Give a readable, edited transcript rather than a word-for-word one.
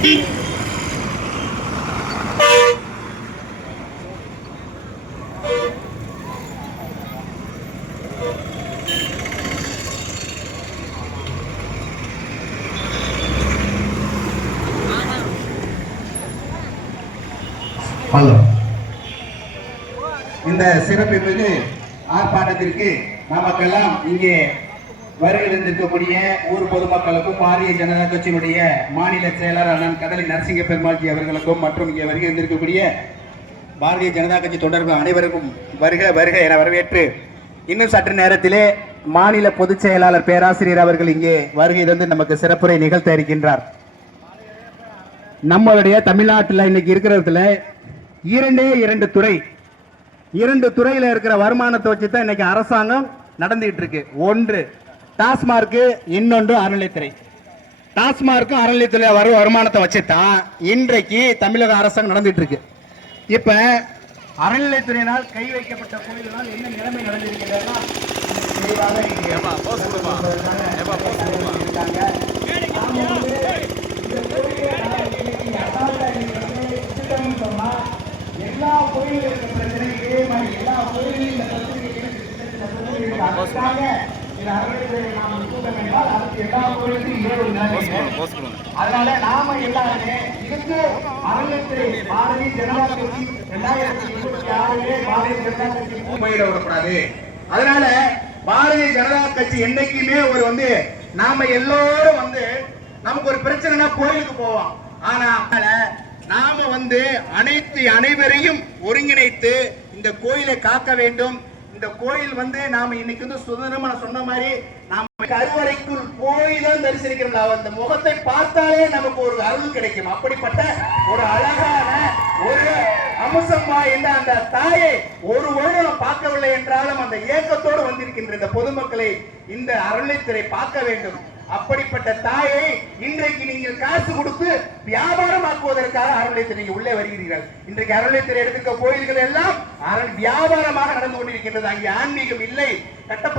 Hello, இந்த சிறப்பு மிகு ஆர்ப்பாட்டத்திற்கு நமக்கெல்லாம் இங்கே வருகை இருந்திருக்கக்கூடிய ஊர் பொதுமக்களுக்கும் பாரதிய ஜனதா கட்சியினுடைய மாநில செயலாளர் அண்ணன் கடலி நரசிங்க பெருமாள்ஜி அவர்களுக்கும் மற்றும் இங்கே வருகை இருந்திருக்கக்கூடிய பாரதிய ஜனதா கட்சி தொடர்பு அனைவருக்கும் வருக வருக என வரவேற்று இன்னும் சற்று நேரத்திலே மாநில பொதுச் செயலாளர் பேராசிரியர் அவர்கள் இங்கே வருகை தந்து நமக்கு சிறப்புரை நிகழ்த்த இருக்கின்றார். நம்மளுடைய தமிழ்நாட்டில் இன்னைக்கு இருக்கிறதுல இரண்டு துறையில இருக்கிற வருமானத்தை வச்சு தான் இன்னைக்கு அரசாங்கம் நடந்துகிட்டு இருக்கு. ஒன்று டாஸ்மார்க், இன்னொன்று அறநிலைத்துறை. டாஸ்மார்க்கும் அறநிலைத்துறை வருமானத்தை வச்சு தான் இன்றைக்கு தமிழக அரசாங்கம் நடந்துட்டு இருக்கு. இப்ப அறநிலைத்துறையினால் கை வைக்கப்பட்ட கோயில்களால் என்ன நிலைமை நடந்திருக்கிறதா எல்லா கோயிலும் பிரச்சனை இதே மாதிரி எல்லா கோயிலும் இந்த அதனால நாம எல்லாருமே இதுக்கு அறநிலையத்துறை பாரதிய ஜனதா கட்சி 2026 பாரதிய ஜனதா கட்சி போயிட விடக்கூடாது. அதனால பாரதிய ஜனதா கட்சி என்னைக்குமே ஒரு நாம எல்லோரும் நமக்கு ஒரு பிரச்சனைனா கோயிலுக்கு போவோம். ஆனா நாம அனைவரையும் ஒருங்கிணைத்து இந்த கோயிலை காக்க வேண்டும். இந்த கோயில் நாம இன்னைக்கு சுதந்திரமா சொன்ன மாதிரி நாம கருவறைக்குள் போய் தான் தரிசனிக்கிறோம். அந்த முகத்தை பார்த்தாலே நமக்கு ஒரு அருள் கிடைக்கும். அப்படிப்பட்ட ஒரு அழகான ஒரு அம்சம் வாய்ந்த அந்த தாயை ஒரு வருடம் பார்க்கவில்லை என்றாலும் அந்த ஏக்கத்தோடு வந்திருக்கின்ற இந்த பொதுமக்களை இந்த அறநிலைத்துறை பார்க்க வேண்டும். அப்படிப்பட்ட தாயை இன்றைக்கு நீங்கள் காசு கொடுத்து வியாபாரமாக்குவதற்காக அறநிலையத்துறை உள்ளே வருகிறீர்கள். இன்றைக்கு அறநிலையத்துறை எடுத்துக்க கோயில்கள் எல்லாம் வியாபாரமாக நடந்து கொண்டிருக்கின்றது. அங்கே ஆன்மீகம் இல்லை. கட்டப்பட்ட